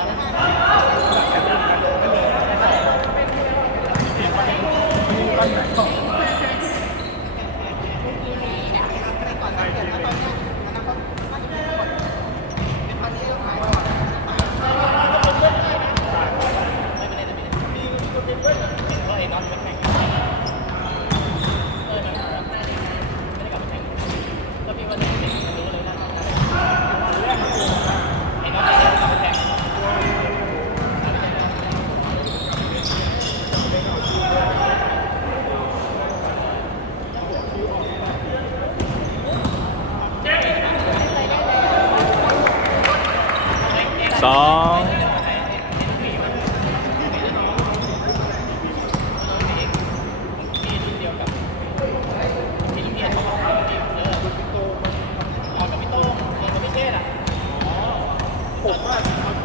Yeah.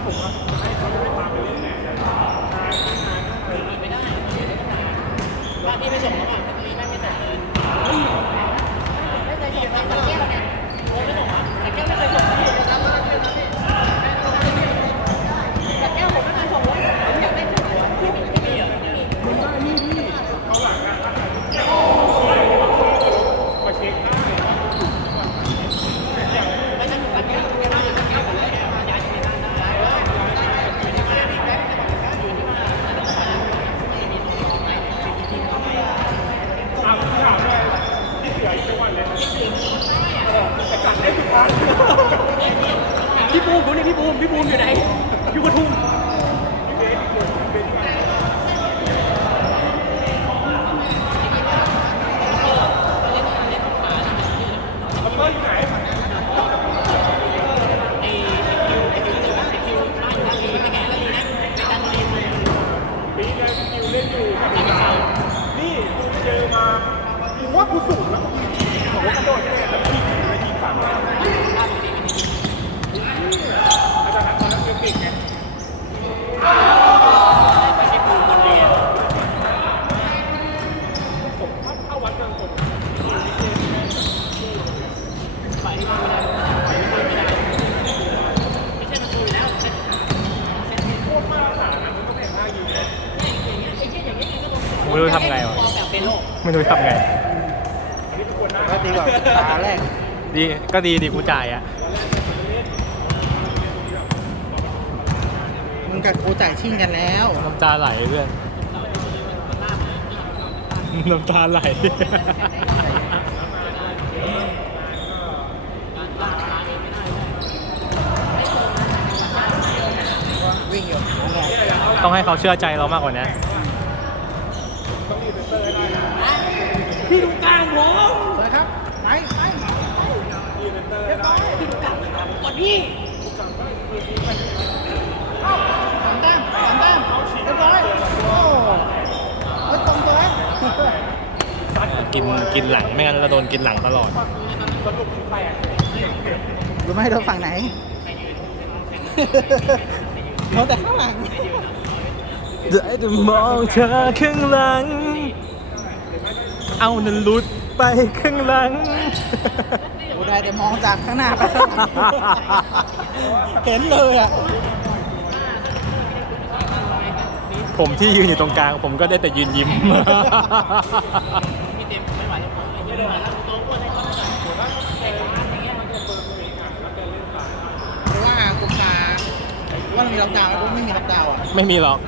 ผมอะให้เขาไม่ตามไปเล่น พี่บูมดูนี่พี่บูมพี่บูมอยู่ไหนอยู่ปทุมปีนี้คิวเล่นอยู่กับนี่เจอมากูว่ากูสูงแล้วผมว่ากระโดดแค่แบบยิงไปยิงฝั่งอาจารย์ ตอนนั้นเก่งไงผมเข้าวัดเมืองผมพวกมาตรฐานนะมันก็แบ่งหน้าอยู่ไม่รู้ทำไงวะไม่รู้ทำไงก็ดีกว่าตาแรก ดีก็ดีดีกูจ่ายอะ มึงกับกูจ่ายชิ่งกันแล้ว น้ำตาไหลเพื่อนน้ำตาไหล วิ่งอยู่นั่นแหละต้องให้เขาเชื่อใจเรามากกว่านี้พี่ดูกลางผมสวยครับ ไปไปเรียบร้อยพี่ดูกลางกดพี่เอ้าสามแต้มสามแต้มเรียบร้อยโอ้เฮ้ยตรงตัว กินกินหลังไม่งั้นเราโดนกินหลังตลอดรู้ไหมโดนฝั่งไหน โดนแต่ข้างหลัง ได้แต่มองเธอข้างหลัง เอานั้นหลุดไปข้างหลัง กูได้แต่มองจากข้างหน้าไปข้างหลังเห็นเลยอะ ผมที่ยืนอยู่ตรงกลาง ผมก็ได้แต่ยืนยิ้ม เพราะว่ากุมภาว่ามันมีล็อกดาวน์แล้วกูไม่มีล็อกดาวน์อะไม่มีล็อก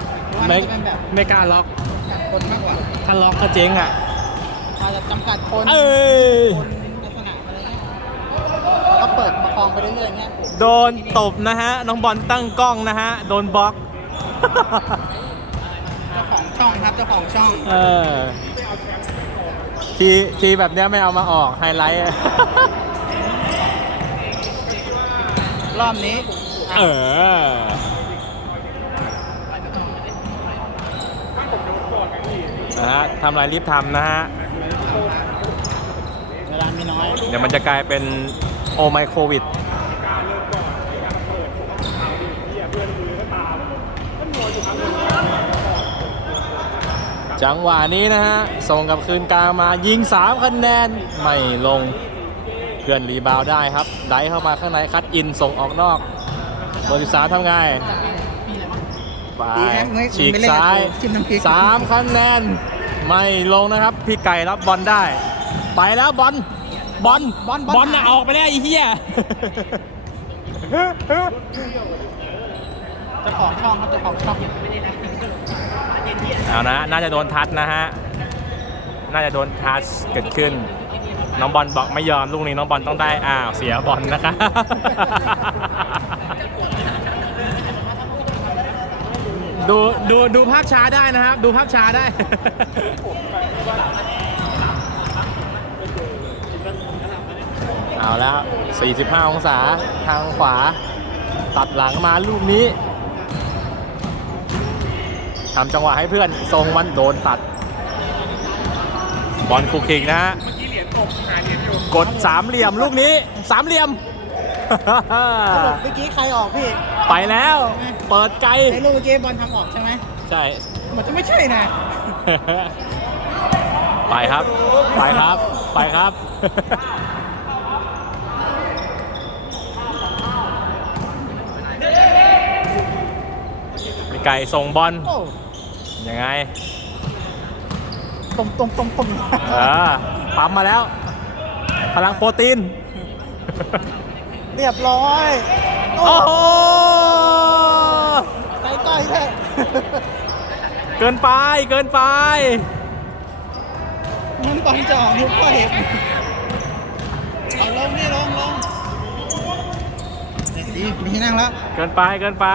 ไม่ว่ามันจะเป็นแบบไม่กล้าล็อกจำกัดคนมากกว่าถ้าล็อกก็เจ๊งอะอาจจะจำกัดคนเอ้ยคนลักษณะอะไรเงี้ยแล้วก็เปิดประคองไปเรื่อยๆเงี้ยโดนตบนะฮะน้องบอลตั้งกล้องนะฮะโดนบล็อกเจ้าของช่องครับเจ้าของช่องเออ ทีทีแบบเนี้ยไม่เอามาออกไฮไลท์ รอบนี้เออ นะฮะทำอะไรรีบทำนะฮะ เวลามีน้อย เดี๋ยวมันจะกลายเป็นโอไมโควิด จังหวะนี้นะฮะ ส่งกับคืนกลางมายิง 3 คะแนน ไม่ลง เพื่อนรีบาวด์ได้ครับ ไดเข้ามาข้างในคัดอินส่งออกนอกเบอร์13ทำไงไปดีนะไม่ฉีกไม่เล่นกับซ้ายกูจิ้มน้ำพริกสามคะแนน ไม่ลงนะครับ พี่ไก่รับบอลได้ ไปแล้วบอลบอลบอลบอลบอลน่ะออกไปแล้วไอ้เหี้ยเจะของช่องครับเจะของช่อง เอานะน่าจะโดนทัชนะฮะ น่าจะโดนทัชเกิดขึ้น น้องบอลบอกไม่ยอมลูกนี้น้องบอลต้องได้อ้าวเสียบอลนะครับดูดูดูภาพช้าได้นะครับ ดูภาพช้าได้เอาแล้ว 45 องศาทางขวา ตัดหลังมาลูกนี้ ทำจังหวะให้เพื่อนทรงมันโดนตัด บอลคุกคิกนะฮะเมื่อกี้เหรียญตกหาเหรียญอยู่กดสามเหลี่ยมลูกนี้สามเหลี่ยม สรุปเมื่อกี้ใครออกพี่ไปแล้ว เปิดไกล ไอ้ลูกเมื่อกี้บอลทำออกใช่ไหมใช่มันจะไม่ใช่นะไปครับ ไปครับ ไปครับ มีไก่ส่งบอล โอ้ ยังไงตรงตรงตรงตรงเออปั๊มมาแล้ว พลังโปรตีน เรียบร้อยโอ้โอ้โหใส่ต่อยแท้เกินไปเกินไปมันบอลจะออกยุบก็เห็นเอาลงนี่ลงลงดีมีที่นั่งแล้ว เกินไปเกินไป